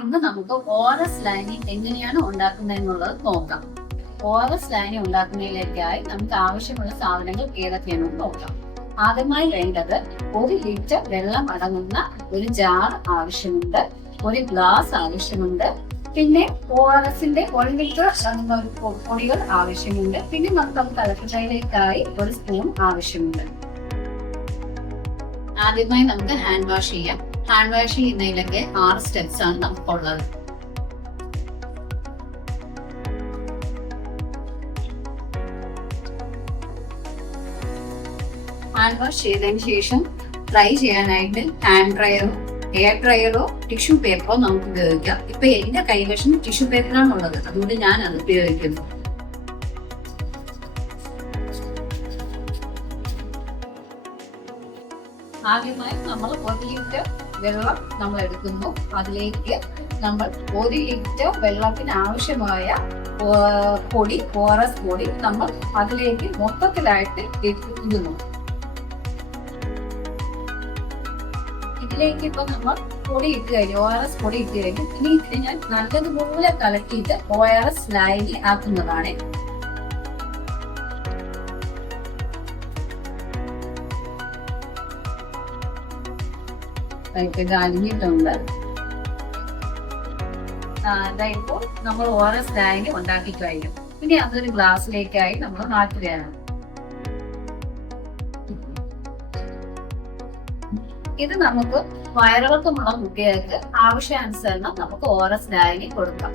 ഇന്ന് നമുക്ക് ORS ലൈനി എങ്ങനെയാണ് ഉണ്ടാക്കുന്നതെന്നുള്ളത് നോക്കാം. ORS ലൈനി ഉണ്ടാക്കുന്നതിലേക്കായി നമുക്ക് ആവശ്യമുള്ള സാധനങ്ങൾ ഏതൊക്കെയാണെന്ന് നോക്കാം. ആദ്യമായി വേണ്ടത് 1 ലിറ്റർ വെള്ളം അടങ്ങുന്ന ഒരു ജാർ ആവശ്യമുണ്ട്, ഒരു ഗ്ലാസ് ആവശ്യമുണ്ട്, പിന്നെ ORSന്റെ 1 ലിറ്റർ അടങ്ങുന്ന ഒരു പൊടികൾ ആവശ്യമുണ്ട്, പിന്നെ നമുക്ക് കലക്കത്തിലേക്കായി ഒരു സ്പൂൺ ആവശ്യമുണ്ട്. ആദ്യമായി നമുക്ക് ഹാൻഡ് വാഷ് ചെയ്യാം. ഹാൻഡ് വാഷ് ചെയ്യുന്നതിലൊക്കെ 6 സ്റ്റെപ്സ് ആണ് നമുക്കുള്ളത്. ഹാൻഡ് വാഷ് ചെയ്തതിന് ശേഷം ഡ്രൈ ചെയ്യാനായിട്ട് ഹാൻഡ് ഡ്രയറോ എയർ ഡ്രയറോ ടിഷ്യൂ പേപ്പറോ നമുക്ക് ഉപയോഗിക്കാം. ഇപ്പൊ എന്റെ കൈവശം ടിഷ്യൂ പേപ്പറാണ് ഉള്ളത്, അതുകൊണ്ട് ഞാൻ അത് ഉപയോഗിക്കുന്നു. ആദ്യമായി നമ്മൾ 1 ലിറ്റർ വെള്ളം നമ്മൾ എടുക്കുന്നു. അതിലേക്ക് നമ്മൾ 1 ലിറ്റർ വെള്ളത്തിന് ആവശ്യമായ പൊടി ORS പൊടി നമ്മൾ അതിലേക്ക് മൊത്തത്തിലായിട്ട് ഇടുന്നു. ഇതിലേക്ക് ഇപ്പൊ നമ്മൾ പൊടി ഇട്ട് കഴിഞ്ഞു, ORS പൊടി ഇട്ട് കഴിഞ്ഞു. ഇനി ഇതിനെ ഞാൻ നല്ലതുപോലെ കലക്കിയിട്ട് ORS ലൈനി ആക്കുന്നതാണ്. ഇത് അലിഞ്ഞിട്ടുണ്ട്. ഇപ്പോൾ നമ്മൾ ORS ലൈനി ഉണ്ടാക്കി കഴിഞ്ഞു. ഇനി അതൊരു ഗ്ലാസ്സിലേക്കായി നമ്മൾ മാറ്റുകയാണ്. ഇത് നമുക്ക് വയറിളക്കമുള്ള കുട്ടികൾക്ക് ആവശ്യാനുസരണം നമുക്ക് ORS ലൈനി കൊടുക്കാം.